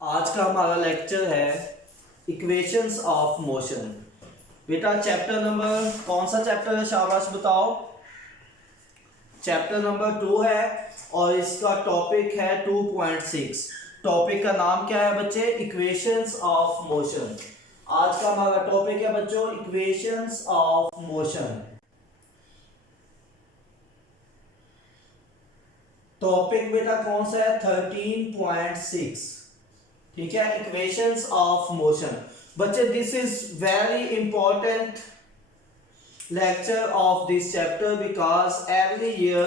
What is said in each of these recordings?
आज का हमारा लेक्चर है इक्वेशंस ऑफ मोशन। बेटा चैप्टर नंबर कौन सा चैप्टर है, शाबाश बताओ। चैप्टर नंबर 2 है और इसका टॉपिक है 2.6। टॉपिक का नाम क्या है बच्चे? Equations of motion. आज का हमारा टॉपिक है बच्चों इक्वेशंस ऑफ मोशन। टॉपिक बेटा कौन सा है? 13.6। ठीक है, इक्वेशंस ऑफ मोशन। बच्चे this is very important lecture of this chapter because every year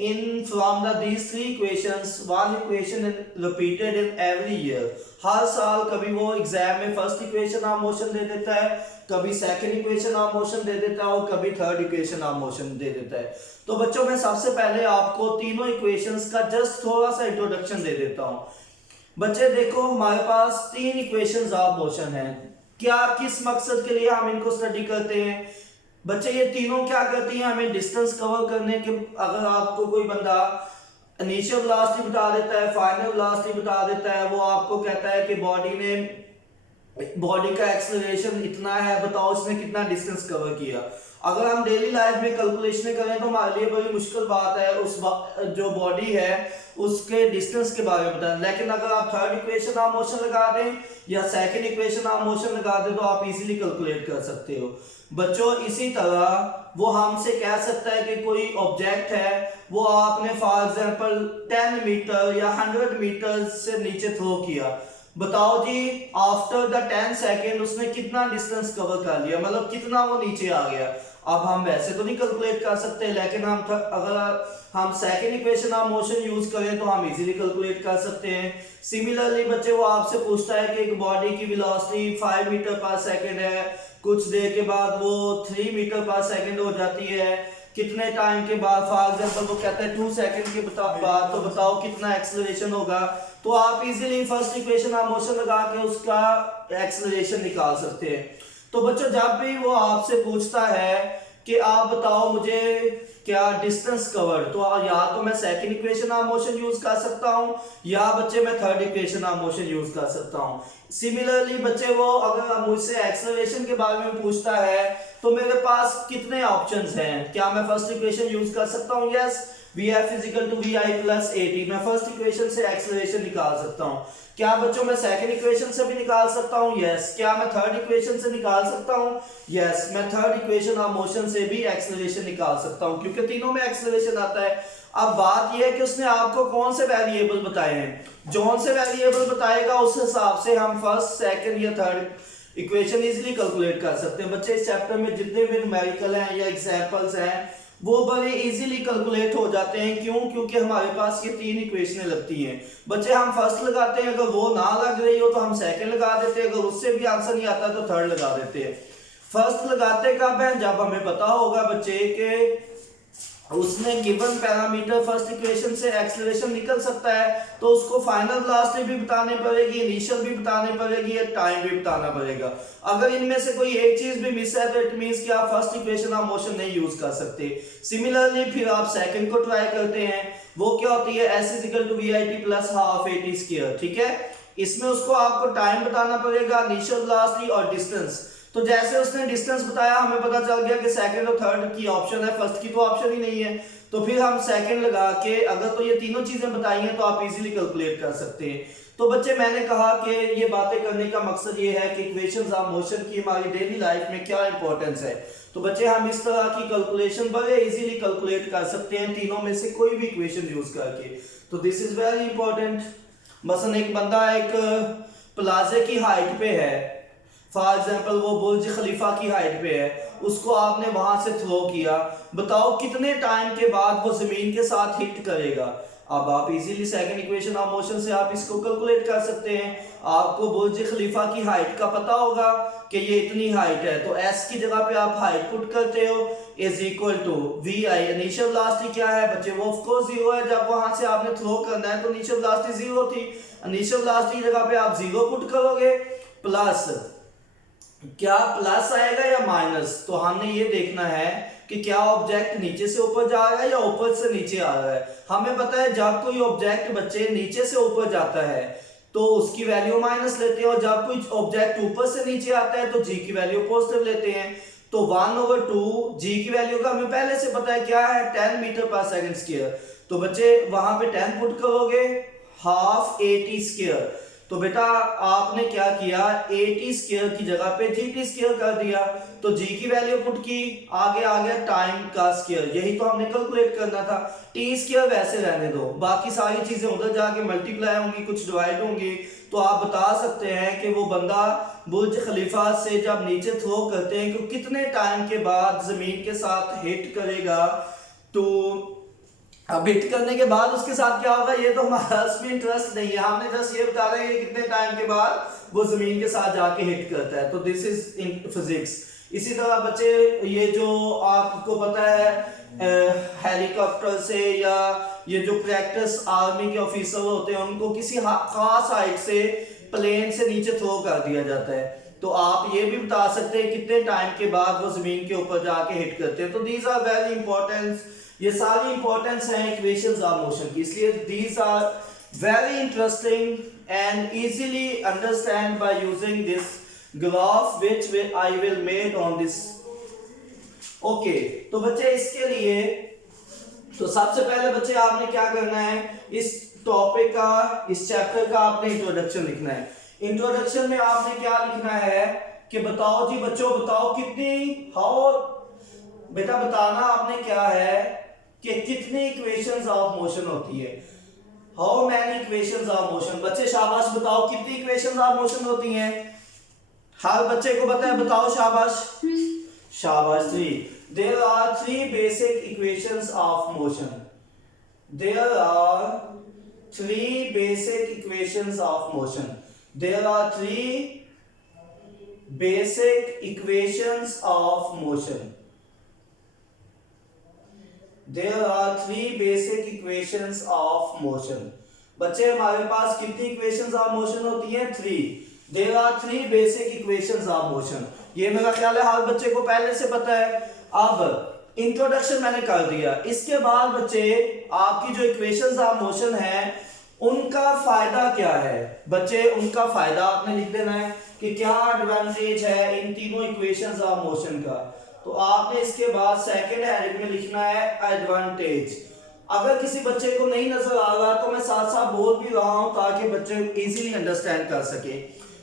in from these three equations one equation is repeated in every year। हर साल कभी वो एग्जाम में फर्स्ट इक्वेशन ऑफ मोशन दे देता है, कभी second equation of motion दे देता है और कभी थर्ड इक्वेशन ऑफ मोशन दे देता है। तो बच्चों मैं सबसे पहले आपको तीनों इक्वेशंस का जस्ट थोड़ा सा इंट्रोडक्शन दे देता हूँ। बच्चे देखो हमारे पास तीन इक्वेशंस ऑफ मोशन है। क्या किस मकसद के लिए हम इनको स्टडी करते हैं बच्चे? ये तीनों क्या करती हैं? हमें डिस्टेंस कवर करने के, अगर आपको कोई बंदा इनिशियल वेलोसिटी बता देता है, फाइनल वेलोसिटी बता देता है, वो आपको कहता है कि बॉडी का एक्सेलरेशन इतना है, बताओ इसने कितना डिस्टेंस कवर किया। अगर हम डेली लाइफ में कैलकुलेशन करें तो हमारे लिए बड़ी मुश्किल बात है उस जो बॉडी है उसके डिस्टेंस के बारे में बताना। लेकिन अगर आप थर्ड इक्वेशन ऑफ मोशन लगा दें या सेकंड इक्वेशन ऑफ मोशन लगा दें तो आप इजीली कैलकुलेट कर सकते हो बच्चों। इसी तरह वो हमसे कह सकता है कि कोई ऑब्जेक्ट है, वो आपने फॉर एग्जांपल 10 मीटर या 100 मीटर से नीचे थ्रो किया, बताओ जी आफ्टर द 10 सेकेंड उसने कितना डिस्टेंस कवर कर लिया, मतलब कितना वो नीचे आ गया। अब हम वैसे तो नहीं कैलकुलेट कर सकते, लेकिन अगर हम second equation of motion use करें तो हम इजीली कैलकुलेट कर सकते हैं। सिमिलरली बच्चे वो आपसे पूछता है कि एक बॉडी की वेलोसिटी 5 मीटर पर सेकंड है, कुछ देर के बाद वो 3 मीटर पर सेकंड हो जाती है, कितने टाइम के बाद, फॉर एग्जांपल वो कहता है 2 सेकंड के बाद, तो बताओ कितना एक्सेलरेशन होगा। तो आप easily first equation of motion लगा के उसका एक्सेलरेशन निकाल सकते हैं। तो बच्चों जब भी वो आपसे पूछता है कि आप बताओ मुझे क्या डिस्टेंस कवर, तो या तो मैं second equation of motion use कर सकता हूं या बच्चे मैं third equation of motion use कर सकता हूं। सिमिलरली बच्चे वो अगर मुझसे एक्सेलरेशन के बारे में पूछता है तो मेरे पास कितने ऑप्शंस हैं? क्या मैं फर्स्ट इक्वेशन यूज कर सकता हूं? Yes, Vf = Vi + at। मैं फर्स्ट इक्वेशन से एक्सेलरेशन निकाल सकता हूं। क्या बच्चों मैं सेकंड इक्वेशन से भी निकाल सकता हूं? यस। क्या मैं थर्ड इक्वेशन से निकाल सकता हूं? यस, मैं थर्ड इक्वेशन ऑफ मोशन से भी एक्सेलरेशन निकाल सकता हूं क्योंकि तीनों में एक्सेलरेशन आता है। अब बात यह है कि उसने आपको कौन से वेरिएबल बताए हैं। जौन से वेरिएबल बताएगा उस हिसाब से हम फर्स्ट, सेकंड या थर्ड इक्वेशन इजीली कैलकुलेट कर सकते हैं। बच्चे इस चैप्टर में जितने भी न्यूमेरिकल हैं या एग्जांपल्स हैं वो बड़े इजीली कैलकुलेट हो जाते हैं। क्यों? क्योंकि हमारे पास ये तीन इक्वेशनें लगती हैं। बच्चे हम फर्स्ट लगाते हैं, अगर वो ना लग रही हो तो हम सेकंड लगा देते हैं, अगर उससे भी आंसर नहीं आता तो थर्ड लगा देते हैं। फर्स्ट लगाते कब है? जब हमें पता होगा बच्चे के उसने गिवन पैरामीटर फर्स्ट इक्वेशन से एक्सेलरेशन निकल सकता है तो उसको फाइनल वेलोसिटी भी बतानी पड़ेगी, इनिशियल भी बतानी पड़ेगी, या टाइम भी बताना पड़ेगा। अगर इनमें से कोई एक चीज भी मिस है तो इट मींस कि आप फर्स्ट इक्वेशन ऑफ मोशन नहीं यूज कर सकते। सिमिलरली फिर आप सेकंड को ट्राई करते हैं, वो क्या होती है? S = VIT + ½ AT²। ठीक है, इसमें उसको आपको टाइम बताना पड़ेगा, इनिशियल वेलोसिटी और डिस्टेंस। तो जैसे उसने डिस्टेंस बताया हमें पता चल गया कि सेकंड और थर्ड की ऑप्शन है, फर्स्ट की तो ऑप्शन ही नहीं है। तो फिर हम सेकंड लगा के अगर तो ये तीनों चीजें बताई हैं तो आप इजीली कैलकुलेट कर सकते हैं। तो बच्चे मैंने कहा कि ये बातें करने का मकसद ये है कि इक्वेशंस ऑफ मोशन की हमारी डेली लाइफ में क्या इंपॉर्टेंस है। तो बच्चे हम इस तरह की कैलकुलेशन बड़े इजीली कैलकुलेट कर सकते हैं तीनों में से कोई भी इक्वेशन यूज करके। तो दिस इज वेरी इंपॉर्टेंट। मसलन एक बंदा एक प्लाजे की हाइट पे है, फॉर एग्जाम्पल वो बुर्ज खलीफा की हाइट पे है, उसको आपने वहां से थ्रो किया, बताओ कितने टाइम के बाद वो जमीन के साथ हिट करेगा। अब आप easily second equation of motion से आप इसको कैलकुलेट कर सकते हैं। आपको बुर्ज खलीफा की हाइट का पता होगा कि ये इतनी हाइट है, तो s की जगह पे आप हाइट पुट करते हो = vi। इनिशियल वेलोसिटी क्या है बच्चे? वो ऑफ कोर्स 0 है। जब वहां से आपने थ्रो करना है तो इनिशियल वेलोसिटी 0 थी, इनिशियल वेलोसिटी की जगह पे आप 0 पुट करोगे, प्लस क्या प्लस आएगा या माइनस। तो हमने ये देखना है कि क्या ऑब्जेक्ट नीचे से ऊपर जा रहा है या ऊपर से नीचे आ रहा है। हमें पता है जब कोई ऑब्जेक्ट बच्चे नीचे से ऊपर जाता है तो उसकी वैल्यू माइनस लेते हैं, और जब कोई ऑब्जेक्ट ऊपर से नीचे आता है तो जी की वैल्यू पॉजिटिव लेते हैं। तो 1/2 जी की वैल्यू का हमें पहले से पता है क्या है, 10 मीटर पर सेकंड स्क्वायर। तो बच्चे वहां पे 10 पुट करोगे, हाफ AT स्क्वायर। तो बेटा आपने क्या किया, AT स्क्वायर की जगह पे GT स्क्वायर कर दिया। तो जी की वैल्यू पुट की, आगे आ गया टाइम का स्क्वायर, यही तो हमने कैलकुलेट करना था। T स्क्वायर वैसे रहने दो, बाकी सारी चीजें उधर जाके मल्टीप्लाई होंगी, कुछ डिवाइड होंगी। तो आप बता सकते हैं कि वो बंदा बुर्ज खलीफा से जब नीचे थ्रो करते हैं तो कितने टाइम के बाद जमीन के साथ हिट करेगा। तो अब हिट करने के बाद उसके साथ क्या होगा, ये तो हमारा इसमें इंटरेस्ट नहीं है, हमने जस्ट ये बता रहे हैं कि कितने टाइम के बाद वो जमीन के साथ जाके हिट करता है। तो दिस इज इन फिजिक्स। इसी तरह बच्चे ये जो आपको पता है हेलीकॉप्टर से, या ये जो क्रैक्टर्स आर्मी के ऑफिसर होते हैं उनको किसी खास हाइट से प्लेन से नीचे थ्रो कर दिया जाता है। तो आप ये भी बता सकते हैं कितने टाइम के बाद वो जमीन के ऊपर जाके हिट करते हैं। तो दीज आर वेरी इंपॉर्टेंट, ये सारी इंपॉर्टेंस है इक्वेशंस ऑफ मोशन की, इसलिए these are very interesting and easily understand by using this graph which I will make on this. Okay, तो बच्चे इसके लिए तो सबसे पहले बच्चे आपने क्या करना है, इस टॉपिक का, इस चैप्टर का आपने इंट्रोडक्शन लिखना है। इंट्रोडक्शन में आपने क्या लिखना है कि बताओ जी बच्चों, बताओ कितनी, हाउ, बेटा बताना आपने क्या है कि कितनी इक्वेशंस ऑफ मोशन होती है, how many equations of motion. बच्चे शाबाश बताओ कितनी इक्वेशंस ऑफ मोशन होती हैं, हर बच्चे को पता है, बताओ शाबाश। शाबाश, 3। There are 3 basic equations of motion. There are 3 basic equations of motion. There are 3 basic equations of motion. There are 3 basic equations of motion. बच्चे हमारे पास कितनी इक्वेशंस ऑफ मोशन होती हैं, 3। There are 3 basic equations of motion. ये मेरा ख्याल है हर बच्चे को पहले से पता है। अब इंट्रोडक्शन मैंने कर दिया, इसके बाद बच्चे आपकी जो इक्वेशंस ऑफ मोशन है उनका फायदा क्या है। बच्चे उनका फायदा आपने लिख देना है कि क्या एडवांटेज है इन तीनों इक्वेशंस ऑफ मोशन का। तो आपने इसके बाद सेकंड हेडिंग में लिखना है एडवांटेज। अगर किसी बच्चे को नहीं नजर आ रहा तो मैं साथ साथ बोल भी रहा हूं ताकि बच्चे इजीली अंडरस्टैंड कर सके।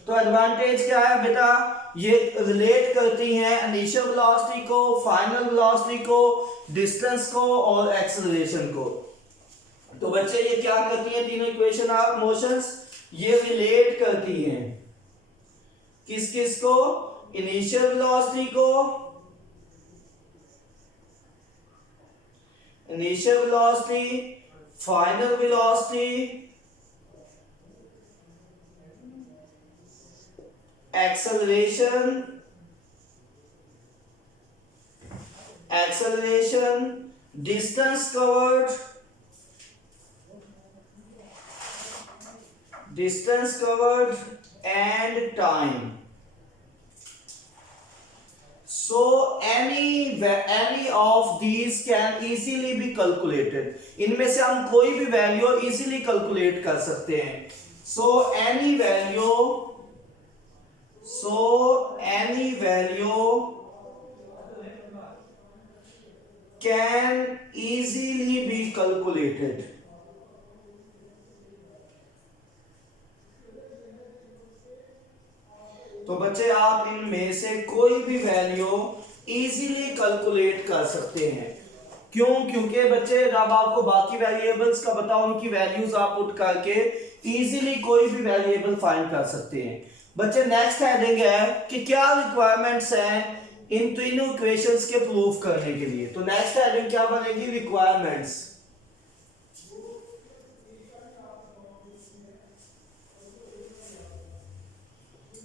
तो एडवांटेज क्या है बेटा, ये रिलेट करती हैं इनिशियल वेलोसिटी को, फाइनल वेलोसिटी को, डिस्टेंस को और एक्सेलरेशन को। तो बच्चे ये क्या करती हैं, तीनों इक्वेशन ऑफ मोशंस ये रिलेट करती हैं किस किस को, इनिशियल वेलोसिटी को, initial velocity, final velocity, acceleration, distance covered, and time. So any of these can easily be calculated. इनमें से हम कोई भी वैल्यू इजीली कैलकुलेट कर सकते हैं। So any value can easily be calculated. तो बच्चे आप इनमें से कोई भी वैल्यू इजीली कैलकुलेट कर सकते हैं। क्यों? क्योंकि बच्चे जब आपको बाकी वेरिएबल्स का बताओ उनकी वैल्यूज आप पुट करके इजीली कोई भी वेरिएबल फाइंड कर सकते हैं। बच्चे नेक्स्ट हेडिंग है कि क्या रिक्वायरमेंट्स हैं इन तीनों इक्वेशंस के प्रूफ करने के लिए। तो नेक्स्ट हेडिंग क्या बनेगी, रिक्वायरमेंट्स।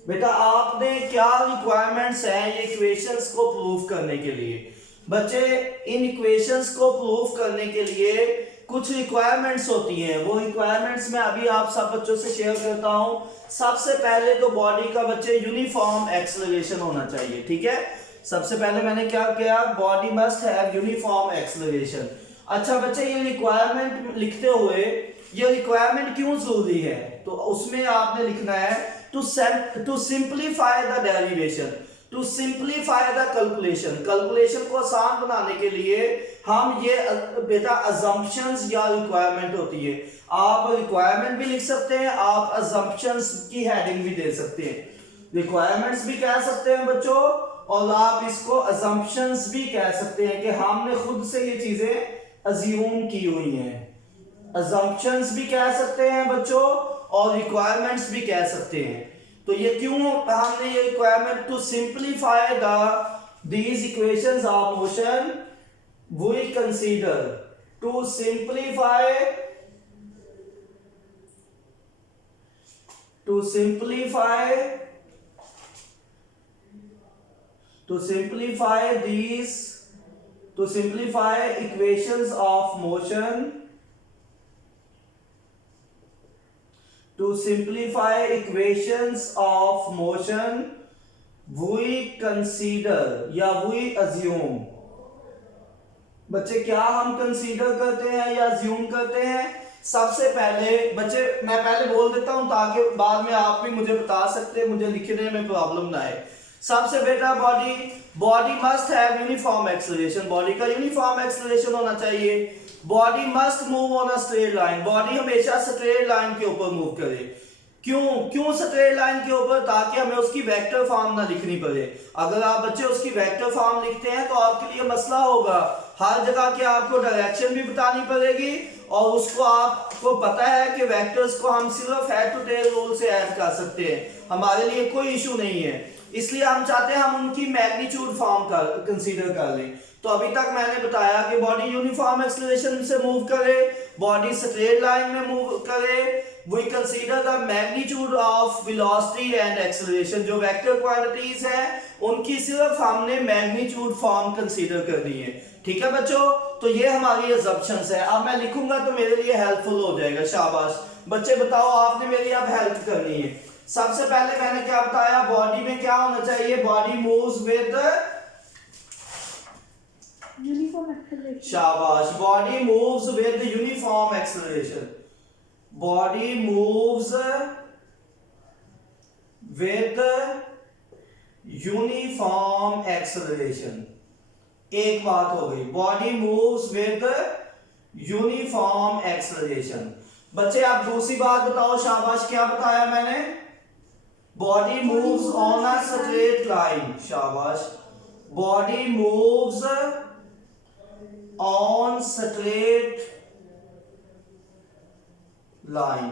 बेटा आपने क्या रिक्वायरमेंट्स हैं ये इक्वेशंस को प्रूफ करने के लिए। बच्चे इन इक्वेशंस को प्रूफ करने के लिए कुछ रिक्वायरमेंट्स होती हैं, वो रिक्वायरमेंट्स मैं अभी आप सब बच्चों से शेयर करता हूं। सबसे पहले तो बॉडी का बच्चे यूनिफॉर्म एक्सेलरेशन होना चाहिए, ठीक है। सबसे पहले मैंने क्या किया, body must have uniform acceleration. अच्छा बच्चे ये रिक्वायरमेंट लिखते हुए ये रिक्वायरमेंट क्यों जरूरी है, तो उसमें आपने लिखना है to simplify the derivation, to simplify the calculation, calculation को आसान बनाने के लिए हम ये बेटा अजम्पशंस या रिक्वायरमेंट होती है, आप रिक्वायरमेंट भी लिख सकते हैं, आप अजम्पशंस की हेडिंग भी दे सकते हैं, रिक्वायरमेंट्स भी कह सकते हैं बच्चों और आप इसको अजम्पशंस भी कह सकते हैं कि हमने खुद से ये चीजें अज्यूम की हुई हैं, अजम्पशंस भी कह सकते हैं बच्चों और रिक्वायरमेंट्स भी कह सकते हैं। तो ये क्यों हमने ये requirement to simplify these equations of motion we consider to simplify equations of motion, to simplify equations of motion we consider या we assume, बच्चे क्या हम कंसीडर करते हैं या अज्यूम करते हैं। सबसे पहले बच्चे मैं पहले बोल देता हूं ताकि बाद में आप भी मुझे बता सकते हैं, मुझे लिखने में प्रॉब्लम ना आए। सबसे बेटा body must have uniform acceleration, body का यूनिफॉर्म एक्सेलरेशन होना चाहिए। Body must move on a straight line, body हमेशा स्ट्रेट लाइन के ऊपर मूव करे। क्यों स्ट्रेट लाइन के ऊपर, ताकि हमें उसकी वेक्टर फॉर्म ना लिखनी पड़े। अगर आप बच्चे उसकी वेक्टर फॉर्म लिखते हैं तो आपके लिए मसला होगा, हर जगह के आपको डायरेक्शन भी बतानी पड़ेगी और उसको आपको पता है कि वेक्टर्स को हम सिर्फ हेड टू टेल रूल से ऐड कर सकते हैं, हमारे लिए कोई इशू नहीं है। इसलिए हम चाहते हैं हम उनकी मैग्नीट्यूड फॉर्म का कंसीडर कर लें। तो अभी तक मैंने बताया कि बॉडी यूनिफॉर्म एक्सेलरेशन से मूव करे, बॉडी स्ट्रेट लाइन में मूव करे, we consider the magnitude of velocity and acceleration, जो वेक्टर क्वांटिटीज हैं उनकी सिर्फ हमने मैग्नीट्यूड फॉर्म कंसीडर कर दी है। ठीक है बच्चों, तो ये हमारी assumptions है। अब मैं लिखूंगा तो मेरे लिए हेल्पफुल हो जाएगा। शाबाश बच्चे, बताओ आपने मेरी अब हेल्प करनी है। सबसे पहले मैंने क्या बताया, बॉडी में क्या होना चाहिए, body moves with uniform acceleration. शाबाश, body moves with uniform acceleration, body moves with uniform acceleration। एक बात हो गई, body moves with uniform acceleration। बच्चे आप दूसरी बात बताओ। शाबाश, क्या बताया मैंने, body moves on a straight line। शाबाश, body moves on straight line,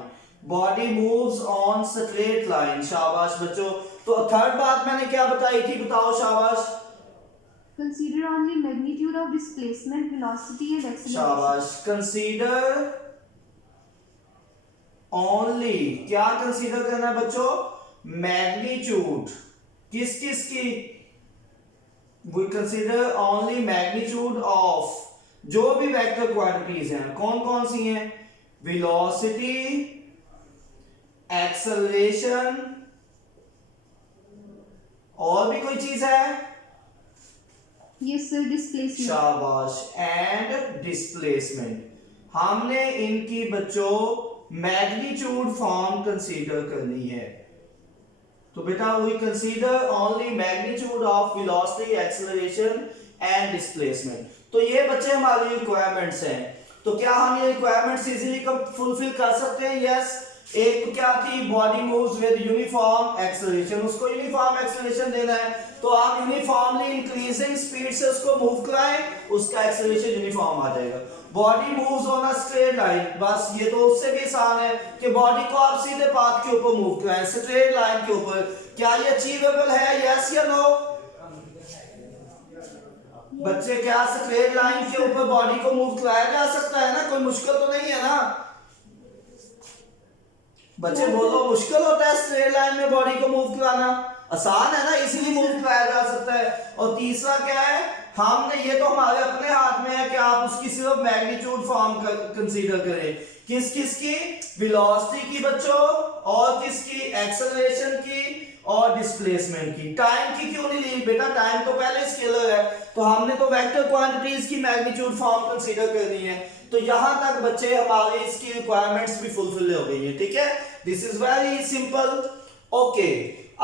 body moves on straight line। शाबाश बच्चों, तो थर्ड बात मैंने क्या बताई थी, बताओ शाबाश। Consider only magnitude of displacement, velocity and acceleration। शाबाश, consider only, क्या कंसीडर करना है बच्चों, मैग्नीट्यूड किस की, we consider only magnitude of, जो भी वेक्टर क्वांटिटीज हैं कौन कौन सी हैं, velocity, acceleration, और भी कोई चीज है, yes sir, displacement। शाबाश, एंड डिस्प्लेसमेंट। हमने इनकी बच्चों मैग्नीट्यूड फॉर्म कंसीडर करनी है। तो बेटा we consider only magnitude of velocity, acceleration and displacement. तो ये बच्चे हमारी रिक्वायरमेंट्स हैं। तो क्या हम ये रिक्वायरमेंट्स इजीली फुलफिल कर सकते हैं, यस। एक तो क्या थी, body moves with uniform acceleration, उसको यूनिफॉर्म एक्सेलरेशन देना है तो आप यूनिफॉर्मली इंक्रीजिंग स्पीड से उसको मूव कराएं, उसका एक्सेलरेशन यूनिफॉर्म आ जाएगा। Body moves on a straight line, बस ये तो उससे भी आसान है कि बॉडी को आप सीधे पाथ के ऊपर मूव कराएं, स्ट्रेट लाइन के ऊपर। क्या ये अचीवेबल है, यस या नो बच्चे? क्या स्ट्रेट लाइन के ऊपर बॉडी को मूव कराया जा सकता है ना, कोई मुश्किल तो नहीं है ना बच्चे? बोलो, मुश्किल होता है स्ट्रेट लाइन में बॉडी को मूव कराना? आसान है ना, इसीलिए मूव कराया जा सकता है। और तीसरा क्या है, हमने ये तो हमारे अपने हाथ में है कि आप उसकी सिर्फ मैग्नीट्यूड फॉर्म कंसीडर करें। किस की, वेलोसिटी की बच्चों, और किसकी, एक्सेलरेशन की और डिस्प्लेसमेंट की। टाइम की क्यों नहीं ली बेटा, टाइम तो पहले स्केलर है, तो हमने तो वेक्टर क्वांटिटीज की मैग्नीट्यूड फॉर्म कंसीडर करनी है। तो यहां तक बच्चे हमारे इसकी रिक्वायरमेंट्स भी फुलफिल हो गई है, ठीक है। This is very simple. Okay,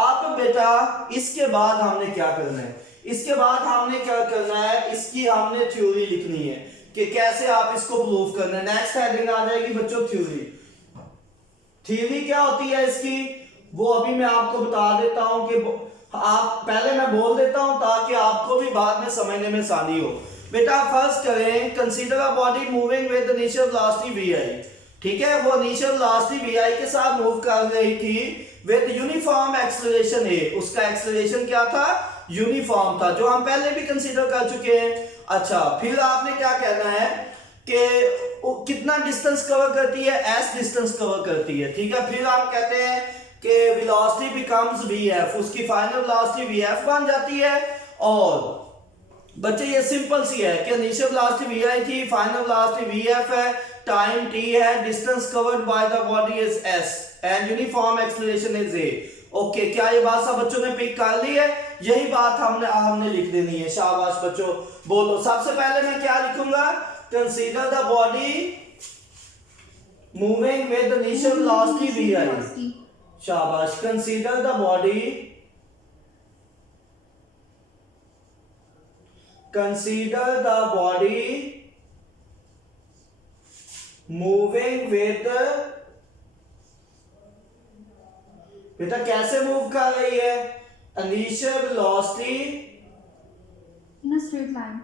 अब बेटा इसके बाद हमने क्या करना है, इसके बाद हमने क्या करना है, इसकी हमने थ्योरी लिखनी है कि कैसे आप इसको प्रूव करना है। नेक्स्ट हेडिंग आ जाएगी बच्चों थ्योरी। थ्योरी क्या होती है इसकी, वो अभी मैं आपको बता देता हूं कि आप पहले मैं बोल देता हूं ताकि आपको भी बाद में समझने में आसानी हो। बेटा फर्स्ट करें, consider a body moving with initial velocity vi, ठीक है। वो इनिशियल वेलोसिटी vi के साथ मूव कर रही थी विद यूनिफॉर्म एक्सेलरेशन a, उसका एक्सेलरेशन क्या था, यूनिफॉर्म था, जो हम पहले भी कंसीडर कर चुके हैं। अच्छा, फिर आपने क्या कहना है कि वो कितना डिस्टेंस कवर करती है, s डिस्टेंस कवर करती है, ठीक है। फिर आप कहते हैं कि वेलोसिटी बिकम्स vf, उसकी फाइनल वेलोसिटी vf बन जाती है। और बच्चे ये सिंपल सी है कि इनिशियल वेलोसिटी vi थी, फाइनल वेलोसिटी vf है, टाइम t है, distance covered by the body is s and uniform acceleration is a। Okay, क्या ये बात सब बच्चों ने पिक कर ली है? यही बात हमने लिख देनी है। शाबाश बच्चों, बोलो। सबसे पहले मैं क्या लिखूंगा, consider the body moving with initial velocity vi। शाबाश, consider the body, consider the body moving with, बेटा कैसे मूव कर रही है, initial velocity In a straight line.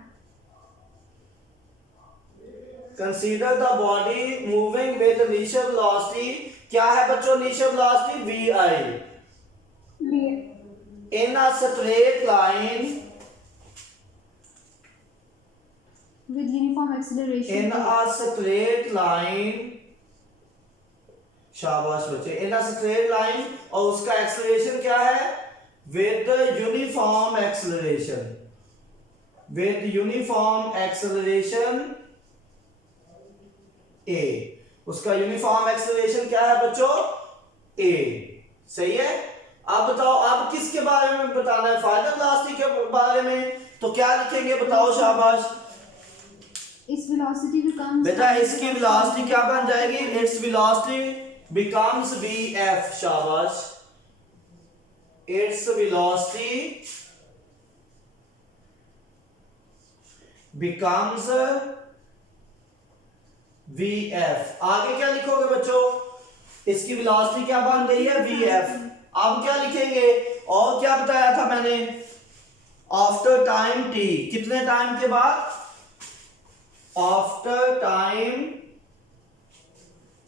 Consider the body moving with initial velocity, क्या है बच्चों initial velocity vi, in a straight line, With uniform acceleration. In a straight line. शाबाश बच्चे, इन अ स्ट्रेट लाइन, और उसका एक्सेलरेशन क्या है, with uniform acceleration, with uniform acceleration a, उसका यूनिफॉर्म एक्सेलरेशन क्या है बच्चों, a, सही है। अब बताओ, अब किसके बारे में बताना है, फाइनल वेलोसिटी के बारे में, तो क्या लिखेंगे बताओ, शाबाश। Its velocity becomes. बेटा इसकी वेलोसिटी क्या बन जाएगी, इट्स वेलोसिटी बिकम्स vf, शाबाश, इट्स वेलोसिटी बिकम्स vf। आगे क्या लिखोगे बच्चों, इसकी वेलोसिटी क्या बन गई है, vf। अब क्या लिखेंगे, और क्या बताया था मैंने, आफ्टर टाइम t, कितने टाइम के बाद, आफ्टर टाइम,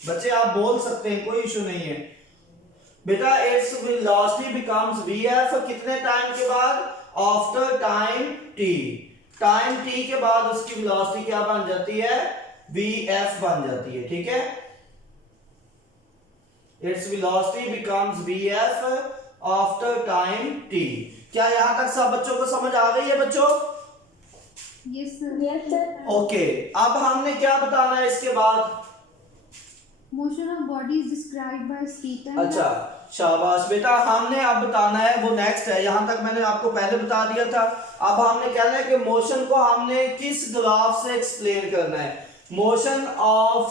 बच्चे आप बोल सकते हैं, कोई इशू नहीं है। बेटा इट्स वेलोसिटी बिकम्स vf, कितने टाइम के बाद, after time t, time t के बाद उसकी वेलोसिटी क्या बन जाती है, vf बन जाती है, ठीक है। Its velocity becomes vf after time t। क्या यहां तक सब बच्चों को समझ आ गई है बच्चों? Yes, sir. Yes, sir. Okay, अब हमने क्या बताना है इसके बाद, Motion of body is described by speed and. अच्छा शाबाश बेटा, हमने अब बताना है, वो नेक्स्ट है, यहां तक मैंने आपको पहले बता दिया था। अब हमने कहना है कि मोशन को हमने किस ग्राफ से एक्सप्लेन करना है। Motion of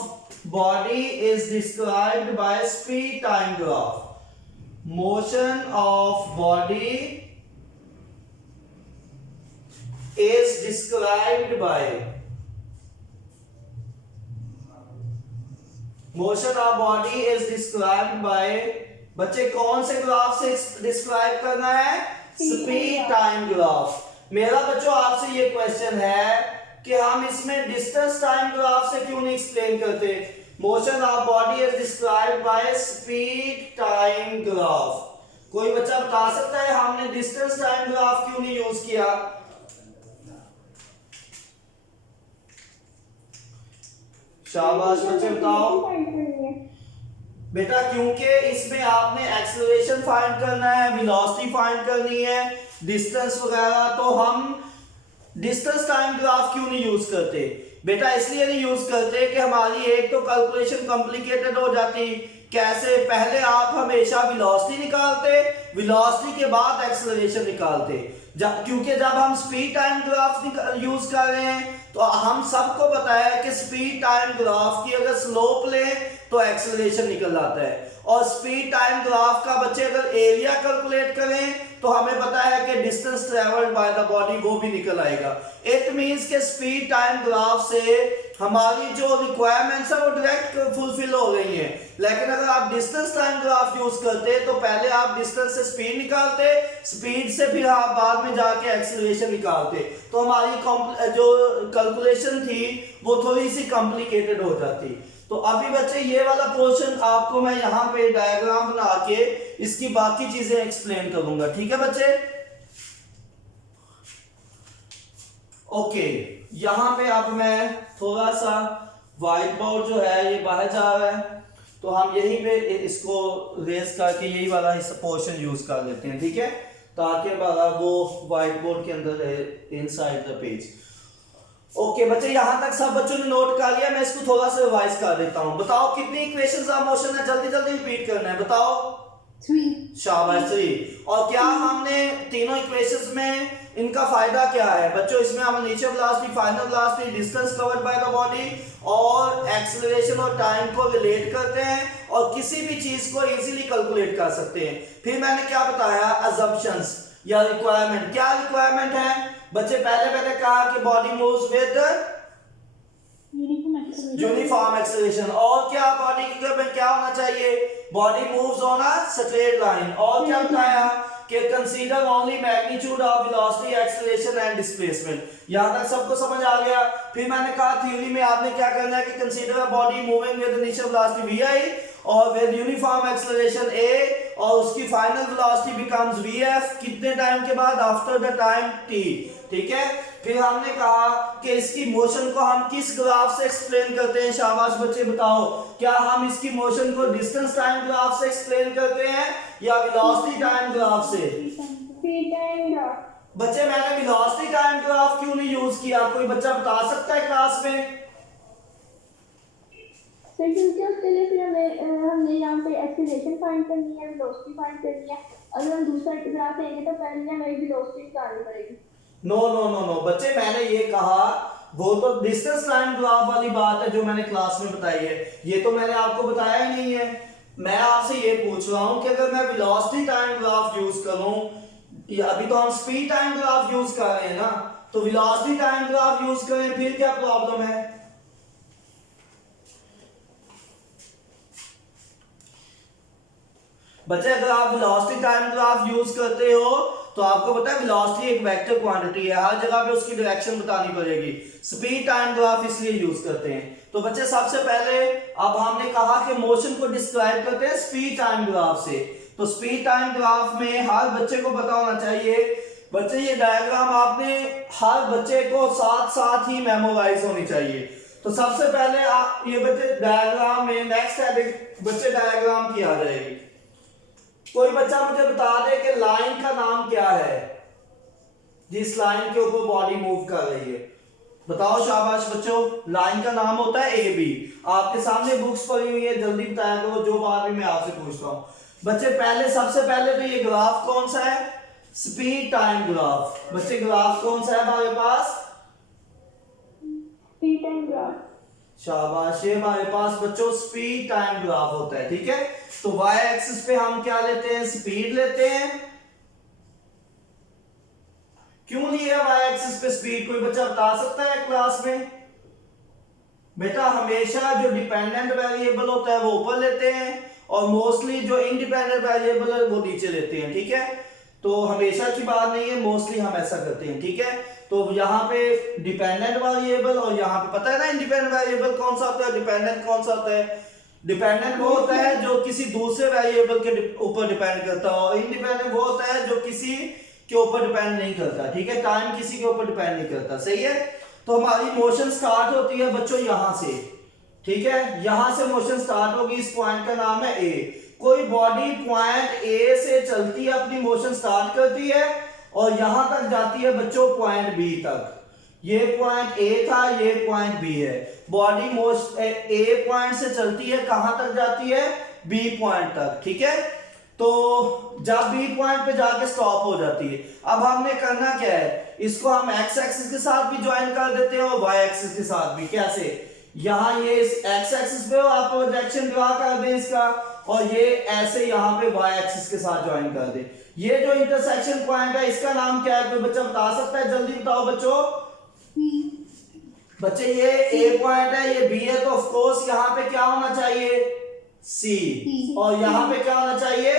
body is described by speed time graph, motion of body is described bye, motion of body is described bye, बच्चे कौन से ग्राफ से डिस्क्राइब करना है, स्पीड टाइम ग्राफ। मेरा बच्चों आपसे ये क्वेश्चन है कि हम इसमें डिस्टेंस टाइम ग्राफ से क्यों नहीं एक्सप्लेन करते। Motion of body is described by speed time graph. कोई बच्चा बता सकता है हमने डिस्टेंस टाइम ग्राफ क्यों नहीं यूज किया? शाबाश बच्चे बताओ। बेटा क्योंकि इसमें आपने एक्सेलरेशन फाइंड करना है, वेलोसिटी फाइंड करनी है, डिस्टेंस वगैरह, तो हम डिस्टेंस टाइम ग्राफ क्यों नहीं यूज करते? बेटा इसलिए नहीं यूज करते कि हमारी एक तो कैलकुलेशन कॉम्प्लिकेटेड हो जाती, कैसे? पहले आप हमेशा वेलोसिटी निकालते, वेलोसिटी के बाद एक्सेलरेशन निकालते। क्योंकि जब हम स्पीड टाइम ग्राफ यूज कर रहे हैं तो हम सबको पता है कि स्पीड टाइम ग्राफ की अगर स्लोप लें तो एक्सेलरेशन निकल आता है, और स्पीड टाइम ग्राफ का बच्चे अगर एरिया कैलकुलेट करें तो हमें पता है कि distance travelled by the body वो भी निकल आएगा। इट मींस के स्पीड टाइम ग्राफ से हमारी जो रिक्वायरमेंट्स है वो डायरेक्ट फुलफिल हो रही हैं। लेकिन अगर आप डिस्टेंस टाइम ग्राफ यूज करते तो पहले आप डिस्टेंस से स्पीड निकालते, स्पीड से फिर आप बाद में जाके एक्सेलरेशन निकालते, तो हमारी जो कैलकुलेशन थी वो थोड़ी सी कॉम्प्लिकेटेड हो जाती। तो अभी बच्चे ये वाला पोर्शन आपको मैं यहाँ पे डायग्राम बना के इसकी बाकी चीजें एक्सप्लेन करूंगा, ठीक है बच्चे? ओके, यहाँ पे अब मैं थोड़ा सा व्हाइट बोर्ड जो है ये बाहर जा रहा है, तो हम यहीं पे इसको रेस करके यही वाला पोर्शन यूज कर लेते हैं, ठीक है, ताकि हमारा वो व्हाइट बोर्ड के अंदर रहे इनसाइड द पेज। ओके बच्चे, यहां तक सब बच्चों ने नोट कर लिया? मैं इसको थोड़ा सा रिवाइज कर देता हूं। बताओ कितनी इक्वेशंस ऑफ मोशन है, जल्दी जल्दी रिपीट करना है, बताओ। 3। शाबाश 3। और क्या हमने तीनों इक्वेशंस में इनका फायदा क्या है बच्चों? इसमें हम initial velocity, final velocity, distance covered by the body और एक्सेलरेशन और टाइम को रिलेट करते हैं और किसी भी चीज को इजीली कैलकुलेट कर सकते हैं। फिर मैंने क्या बताया? अजम्पशंस या रिक्वायरमेंट। क्या रिक्वायरमेंट है बच्चे? पहले मैंने कहा कि body moves with uniform acceleration. और क्या बॉडी की इक्विपमेंट क्या होना चाहिए? Body moves on a straight line. और क्या बताया कि consider only magnitude of velocity, acceleration and displacement. यहां तक सबको समझ आ गया? फिर मैंने कहा थ्योरी में आपने क्या करना है कि consider a body moving with initial velocity vi और विद यूनिफॉर्म एक्सेलरेशन a और उसकी फाइनल वेलोसिटी बिकम्स vf कितने टाइम के बाद? आफ्टर द टाइम t, ठीक है। फिर हमने कहा कि इसकी मोशन को हम किस ग्राफ से एक्सप्लेन करते हैं? शाबाश बच्चे बताओ, क्या हम इसकी मोशन को डिस्टेंस टाइम ग्राफ से एक्सप्लेन करते हैं या वेलोसिटी टाइम ग्राफ से? बच्चे मैंने वेलोसिटी टाइम ग्राफ क्यों नहीं यूज किया? कोई बच्चा बता सकता है क्लास में? क्योंकि उसके लिए फिर हमने यहाँ पे एक्सेलरेशन फाइंड करनी है, वेलोसिटी फाइंड करनी है। अगर हम दूसरा ग्राफ लेंगे तो पहले हमें वेलोसिटी निकालनी पड़ेगी। नो नो नो नो बच्चे, मैंने ये कहा वो तो डिस्टेंस टाइम ग्राफ वाली बात है जो मैंने क्लास में बताई है, ये तो मैंने आपको बताया ही नहीं है। मैं आपसे ये पूछ रहा हूं कि अगर मैं वेलोसिटी टाइम ग्राफ यूज करूं, अभी तो हम स्पीड टाइम ग्राफ यूज कर रहे हैं ना, तो वेलोसिटी टाइम ग्राफ यूज करें फिर क्या प्रॉब्लम है? बच्चे अगर आप वेलोसिटी टाइम ग्राफ यूज करते हो तो आपको पता है वेलोसिटी एक वेक्टर क्वांटिटी है, हर जगह पे उसकी डायरेक्शन बतानी पड़ेगी। स्पीड टाइम ग्राफ इसलिए यूज करते हैं। तो बच्चे सबसे पहले अब हमने कहा कि मोशन को डिस्क्राइब करते हैं स्पीड टाइम ग्राफ से। तो स्पीड टाइम ग्राफ में हर बच्चे को पता होना चाहिए, बच्चे ये डायग्राम आपने हर बच्चे को साथ साथ ही मेमोराइज होनी चाहिए। तो सबसे पहले आप ये बच्चे डायग्राम में नेक्स्ट है बच्चे डायग्राम की आ जाएगी। कोई बच्चा मुझे बता दे कि लाइन का नाम क्या है जिस लाइन के ऊपर बॉडी मूव कर रही है? बताओ शाबाश बच्चों, लाइन का नाम होता है ए बी। आपके सामने बुक्स पड़ी हुई है, जल्दी बताया करो जो बात भी मैं आपसे पूछता हूँ। बच्चे पहले सबसे पहले तो ये ग्राफ कौन सा है? Speed time graph. बच्चे ग्राफ कौन सा है हमारे पास? Speed time graph. शाबाश, ये हमारे पास बच्चों स्पीड टाइम ग्राफ होता है, ठीक है। तो y एक्सिस पे हम क्या लेते हैं? स्पीड लेते हैं। क्यों लिया y एक्सिस पे स्पीड? कोई बच्चा बता सकता है क्लास में? बेटा हमेशा जो डिपेंडेंट वेरिएबल होता है वो ऊपर लेते हैं और मोस्टली जो इंडिपेंडेंट वेरिएबल है वो नीचे लेते हैं, ठीक है। तो हमेशा की बात नहीं है, मोस्टली हम ऐसा करते हैं, ठीक है। तो यहाँ पे डिपेंडेंट वेरिएबल और यहाँ पे पता है ना इंडिपेंडेंट वेरिएबल कौन सा होता है, डिपेंडेंट कौन सा होता है? डिपेंडेंट वो होता है जो किसी दूसरे वेरिएबल के ऊपर डिपेंड करता है, और इंडिपेंडेंट वो होता है जो किसी के ऊपर डिपेंड नहीं करता, ठीक है। टाइम किसी के ऊपर डिपेंड नहीं करता, सही है। तो हमारी मोशन स्टार्ट होती है बच्चों यहां से, ठीक है। यहां से मोशन स्टार्ट होगी, इस पॉइंट का नाम है ए। कोई बॉडी पॉइंट ए से चलती है, अपनी मोशन स्टार्ट करती है और यहां तक जाती है बच्चों पॉइंट बी तक। ये पॉइंट ए था, ये पॉइंट बी है। बॉडी मोस्ट ए पॉइंट से चलती है, कहां तक जाती है? बी पॉइंट तक, ठीक है। तो जब बी पॉइंट पे जाके स्टॉप हो जाती है, अब हमने करना क्या है, इसको हम एक्स एक्सिस के साथ भी ज्वाइन कर देते हैं और वाई एक्सिस के साथ भी। कैसे, यहाँ ये एक्स एक्सिस पे आप प्रोजेक्शन ड्रा कर दें इसका, और ये ऐसे यहाँ पे वाई एक्सिस के साथ ज्वाइन कर दें। ये जो इंटरसेक्शन पॉइंट है इसका नाम क्या है, कोई बच्चा बता सकता है? जल्दी बताओ बच्चों। बच्चे ये ए पॉइंट है, ये बी है, तो ऑफ कोर्स यहाँ पे क्या होना चाहिए, सी, और यहाँ पे क्या होना चाहिए,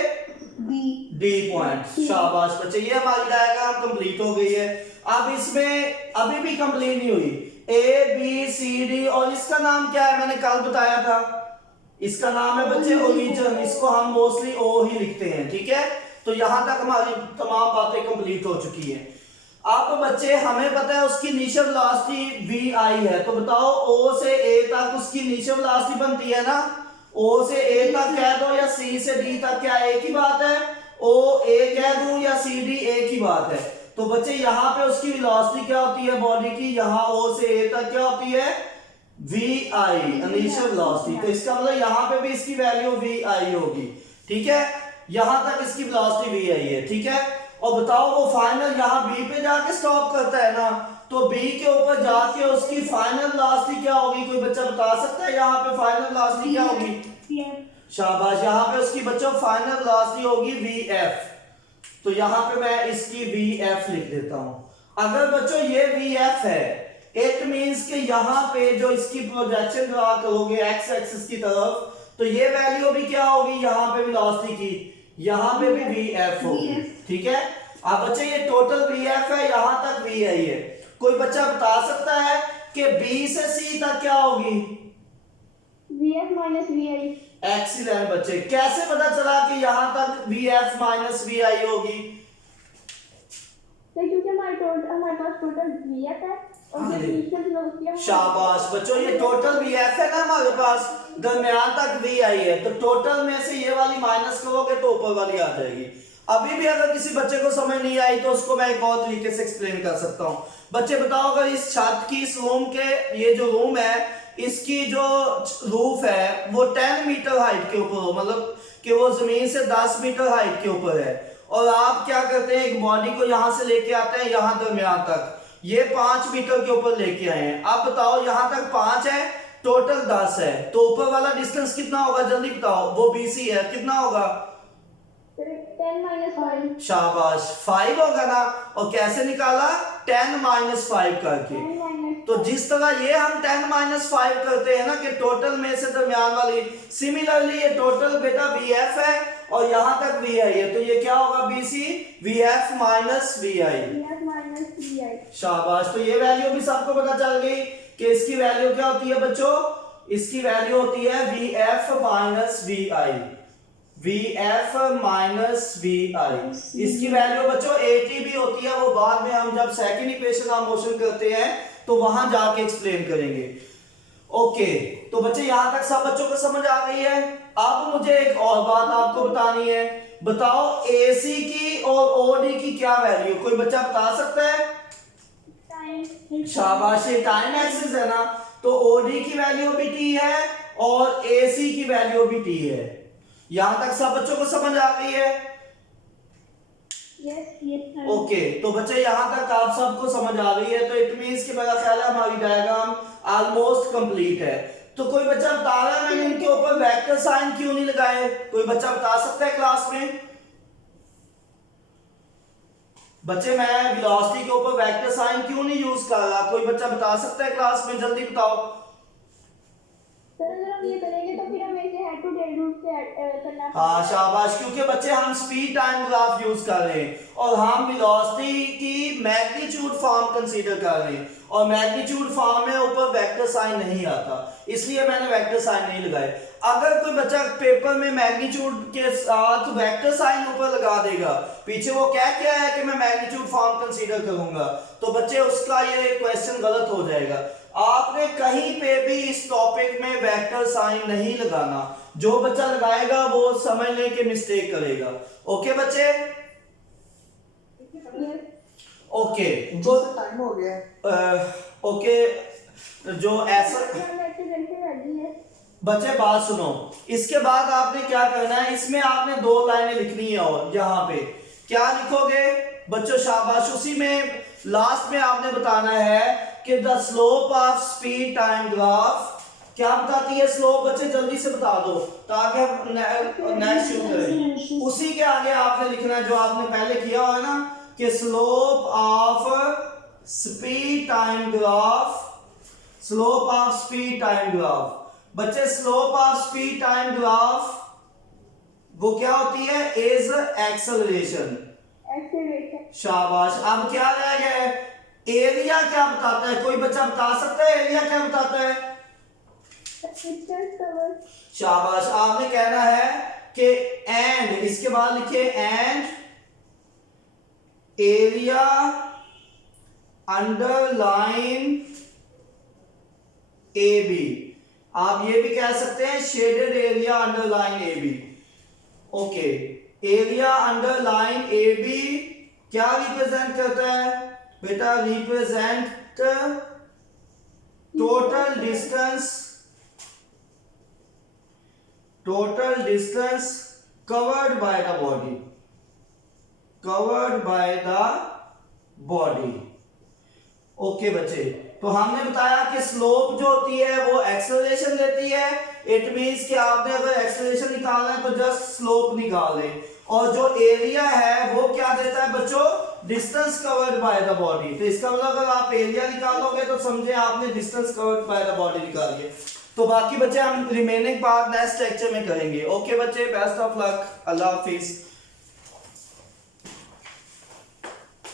डी पॉइंट। शाबाश बच्चे, ये हमारी डायग्राम कंप्लीट हो गई है। अब इसमें अभी भी कंप्लीट नहीं हुई, ए बी सी डी, और इसका नाम क्या है, मैंने कल बताया था, इसका नाम है बच्चे ओरिजिन। इसको हम मोस्टली ओ ही लिखते हैं, ठीक है। तो यहां तक हमारी तमाम बातें कंप्लीट हो चुकी हैं। अब बच्चे हमें पता है उसकी इनिशियल वेलोसिटी वी आई है, तो बताओ ओ से ए तक उसकी इनिशियल वेलोसिटी बनती है ना, ओ से ए तक कह दो या सी से डी तक, क्या एक ही बात है, ओ ए कह दूं या सी डी एक ही बात है। तो बच्चे यहाँ पे उसकी वेलोसिटी क्या होती है बॉडी की, यहाँ ओ से ए तक क्या होती है, वी आई इनिशियल वेलोसिटी। तो इसका मतलब यहाँ पे भी इसकी वैल्यू वी आई होगी, ठीक है। यहां तक इसकी वेलोसिटी वी आई है, ठीक है। और बताओ वो फाइनल यहाँ बी पे जाके स्टॉप करता है ना, तो बी के ऊपर जाके उसकी फाइनल वेलोसिटी क्या होगी, कोई बच्चा बता सकता है यहाँ पे फाइनल वेलोसिटी क्या होगी? शाबाश, यहाँ पे उसकी बच्चों फाइनल वेलोसिटी होगी वी एफ। तो यहाँ पे मैं इसकी वी एफ लिख देता हूं। अगर बच्चों ये वी एफ है, इट मींस कि यहाँ पे जो इसकी प्रोजेक्शन ड्रा करोगे एक्स एक्सिस की तरफ, तो ये वैल्यू भी क्या होगी यहाँ पे वेलोसिटी की, यहाँ पे भी वी एफ होगी, ठीक है। अब बच्चे ये टोटल वी एफ है, यहां तक वी आई है। कोई बच्चा बता सकता है कि बी से सी तक क्या होगी? V F minus V I. Excellent बच्चे, कैसे पता चला कि यहां तक V F minus V I होगी? तो क्योंकि हमारे पास टोटल वी एफ है और इनिशियल वेलोसिटी। शाबाश बच्चों, ये टोटल वी एफ है ना हमारे पास, दरमियान तक वी आई है, तो टोटल में से ये वाली माइनस करोगे तो ऊपर वाली आ जाएगी। अभी भी अगर किसी बच्चे को समझ नहीं आई तो उसको मैं एक और तरीके से एक्सप्लेन कर सकता हूं। बच्चे बताओ, अगर इस छत की, इस रूम के, ये जो रूम है इसकी जो रूफ है वो 10 मीटर हाइट के ऊपर हो, मतलब कि वो जमीन से 10 मीटर हाइट के ऊपर है, और आप क्या करते हैं, एक बॉडी को यहां से लेके आते हैं यहां दरमियान तक, ये 5 मीटर के ऊपर लेके आए हैं। अब बताओ यहां तक 5 है, टोटल 10 है, तो ऊपर वाला डिस्टेंस कितना होगा, जल्दी बताओ। वो बीसी है, कितना होगा? 10 माइनस 5। शाबाश, 5 होगा ना। और कैसे निकाला? 10 माइनस 5 करके। तो जिस तरह ये हम 10 माइनस 5 करते हैं ना कि टोटल में से दरमियान वाली, सिमिलरली ये टोटल बेटा वी एफ है और यहां तक वी आई है, तो ये क्या होगा BC, V F minus V I. शाबाश, तो ये वैल्यू भी सबको पता चल गई कि इसकी वैल्यू क्या होती है बच्चों, इसकी वैल्यू होती है V F minus V I, V F minus V I. इसकी वैल्यू बच्चों 80 भी होती है, वो बाद में हम जब सेकंड इक्वेशन ऑफ मोशन करते हैं तो वहां जाके एक्सप्लेन करेंगे। ओके, तो बच्चे यहां तक सब बच्चों को समझ आ गई है। अब मुझे एक और बात आपको बतानी है, बताओ एसी की और ओडी की क्या वैल्यू, कोई बच्चा बता सकता है? शाबाश, ये टाइम एक्सिस है ना, तो ओडी की वैल्यू भी टी है और एसी की वैल्यू भी टी है। यहां तक सब बच्चों को समझ आ गई है? यस। ओके, तो बच्चे यहां तक आप सबको समझ आ गई है, तो इट मींस कि मेरा ख्याल है हमारी डायग्राम ऑलमोस्ट कंप्लीट है। तो कोई बच्चा बता रहा है मैंने इनके ऊपर वेक्टर साइन क्यों नहीं लगाए, कोई बच्चा बता सकता है क्लास में? बच्चे मैं वेलोसिटी के ऊपर वेक्टर साइन क्यों नहीं यूज कर रहा, कोई बच्चा बता सकता है क्लास में, जल्दी बताओ। सर अगर हम ये करेंगे तो फिर हमें इसे हेड टू टेल रूट से करना पड़ेगा। हाँ शाबाश, क्योंकि बच्चे हम स्पीड टाइम ग्राफ यूज कर रहे हैं और हम वेलोसिटी की मैग्नीट्यूड फॉर्म कंसीडर कर रहे हैं, और मैग्नीट्यूड फॉर्म में ऊपर वेक्टर साइन नहीं आता, इसलिए मैंने वेक्टर साइन नहीं लगाए। अगर कोई बच्चा पेपर में मैग्नीट्यूड के साथ वेक्टर साइन ऊपर लगा देगा, पीछे वो क्या है कि मैं मैग्नीट्यूड फॉर्म कंसीडर करूंगा, तो बच्चे उसका ये क्वेश्चन गलत हो जाएगा। आपने कहीं पे भी इस टॉपिक में वेक्टर साइन नहीं लगाना, जो बच्चा लगाएगा वो समझने के मिस्टेक करेगा। ओके बच्चे? ओके, जो टाइम हो गया ओके, जो ऐसा बच्चे बात सुनो, इसके बाद आपने क्या करना है, इसमें आपने 2 लाइनें लिखनी है और यहाँ पे क्या लिखोगे बच्चों, शाबाश। उसी में लास्ट में आपने बताना है कि the slope of speed time graph क्या बताती है स्लोप, बच्चे जल्दी से बता दो ताकि हम नेक्स्ट शुरू करें। उसी के आगे आपने लिखना है जो आपने पहले किया हुआ है ना, कि slope of speed time graph, slope of speed time graph. बच्चे slope of speed time graph वो क्या होती है, इज एक्सेलरेशन। शाबाश। अब क्या रह गया है, एरिया क्या बताता है, कोई बच्चा बता सकता है एरिया क्या बताता है? शाबाश। आपने कहना है कि एंड, इसके बाद लिखिए and area underline A B. आप ये भी कह सकते हैं shaded area underline A B. Okay, area underline A B क्या रिप्रेजेंट करता है बेटा, represent total distance covered by the body, covered by the body. Okay बच्चे, तो हमने बताया कि स्लोप जो होती है वो एक्सेलरेशन देती है। इट मींस कि आपने अगर एक्सेलरेशन निकालना है तो जस्ट स्लोप निकाल लें, और जो एरिया है वो क्या देता है बच्चों, distance covered by the body. तो इसका मतलब अगर आप एरिया निकालोगे तो समझे आपने distance covered by the body निकाली है। तो बाकी बच्चे हम रिमेनिंग पार्ट नेक्स्ट लेक्चर में करेंगे। ओके बच्चे, बेस्ट ऑफ लक, अल्लाह हाफिज।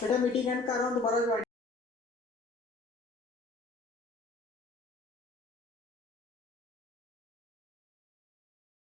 बेटा मीटिंग एंड कर रहा हूँ, दोबारा ज्वाइन